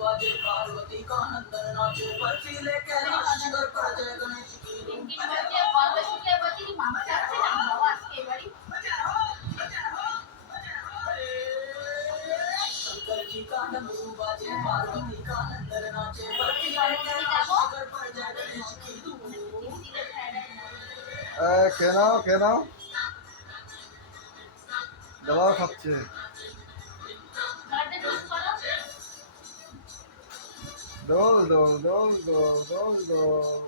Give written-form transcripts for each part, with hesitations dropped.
बाजे पार्वती का नंदन नाचे बर्फीले कैलाश शिखर पर जय गणेश की शंकर जी का डमरू बाजे पार्वती का नंदन नाचे बर्फीले कैलाश शिखर पर जय गणेश की কেন দাবাও খাচ্ছে দোল দোল দোল দোল দোল দোল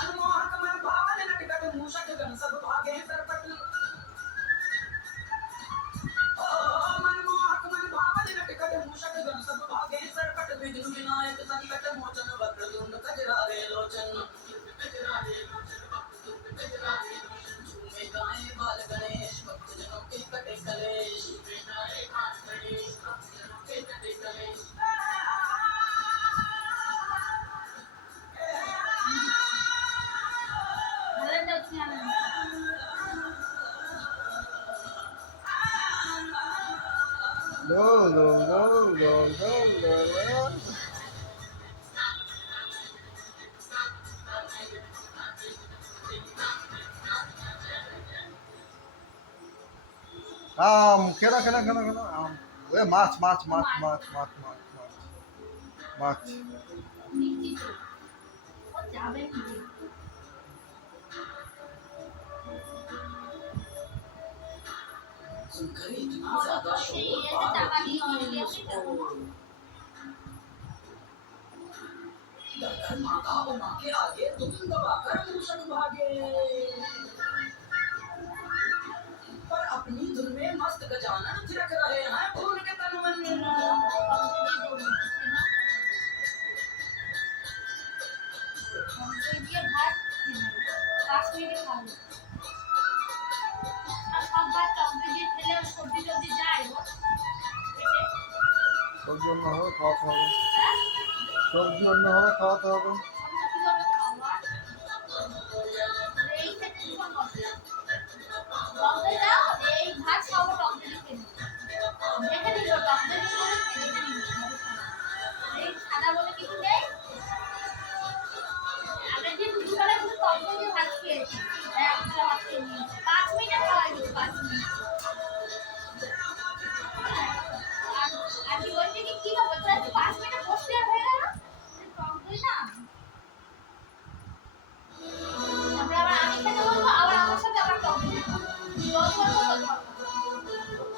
अनुमोहक मन भावन नटखट मूषक गण सब भागे सरपट मनमोहक मन भावन नटखट मूषक गण सब भागे सरपट विघ्न विनायक संकट मोचन वक्रतुंड कजरारे लोचन झूमे गाए बाल गणेश भक्तजनों के कटे कलेश দোল দোল দোল দোল দোল দোল কেন কেন কেন কেন ওই মাছ মাছ মাছ মাছ মাছ মাছ মাছ মাছ सुनकर इतना ज्यादा शोर पार्वती डरकर माता वो माँ के आगे तुम दबाकर मूषक भागे पर अपनी धुन में मस्त गजानन थिरक रहे हैं फूल के तन मन সবজি অন্য হবে খাওয়াতে হবে সবজি অন্য হবে খাওয়াতে হবে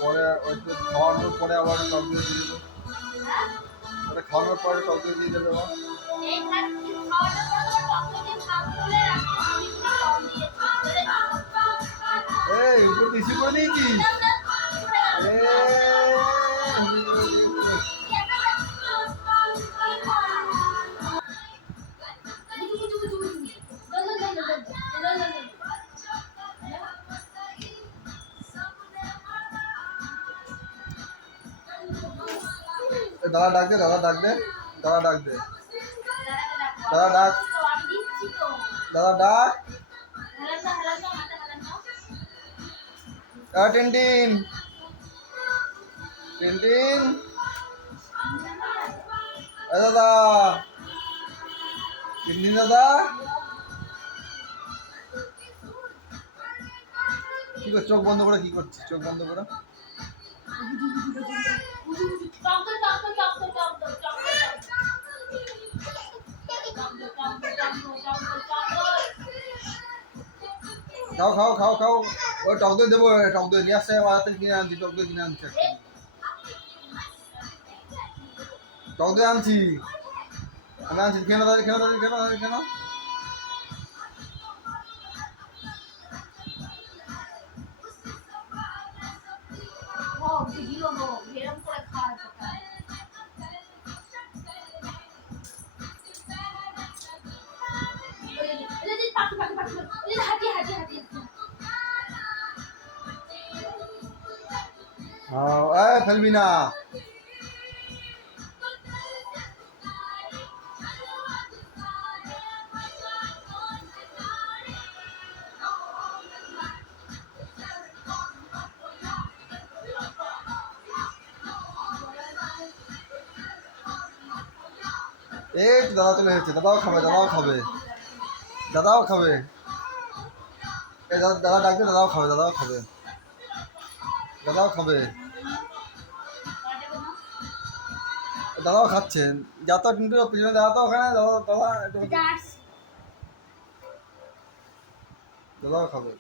পরে ওই তো খাওয়ানোর পরে আবার টক দিয়ে দিয়ে দেবো ওটা খাওয়ানোর পরে টক দিয়ে দিয়ে দেবে এই উপর বেশি করে দিয়েছি দাদা ডাক দে দাদা ডাক দে দাদা ডাক দে দাদা ডাক দাদা ডাক টিনটিন টিনটিন দাদা টিনটিন দাদা কি করছিস চোখ বন্ধ করে কি করছিস চোখ বন্ধ করে খাও খাও খাও খাও ওই টক দই দেবো টক দই নিয়ে আসছে আমার হাতে কিনে আনছি টক দই কিনে আনছি টক দই আনছি আমি আনছি কেন দাঁড়িয়ে কেন দাঁড়িয়ে কেন দাঁড়িয়ে কেন ফেলবি না এই তো দাদা চলে এসেছে, দাদাও খাবে, দাদাও খাবে, দাদাও খাবে। এই দাদা দাদা ডাকবে, দাদাও খাবে, দাদাও খাবে, দাদাও খাবে, দাদাও খাচ্ছেন। যা তো কিন্তু পিছনে দাদা তো ওখানে, দাদা দাদা একটু- দাদাও খাবে।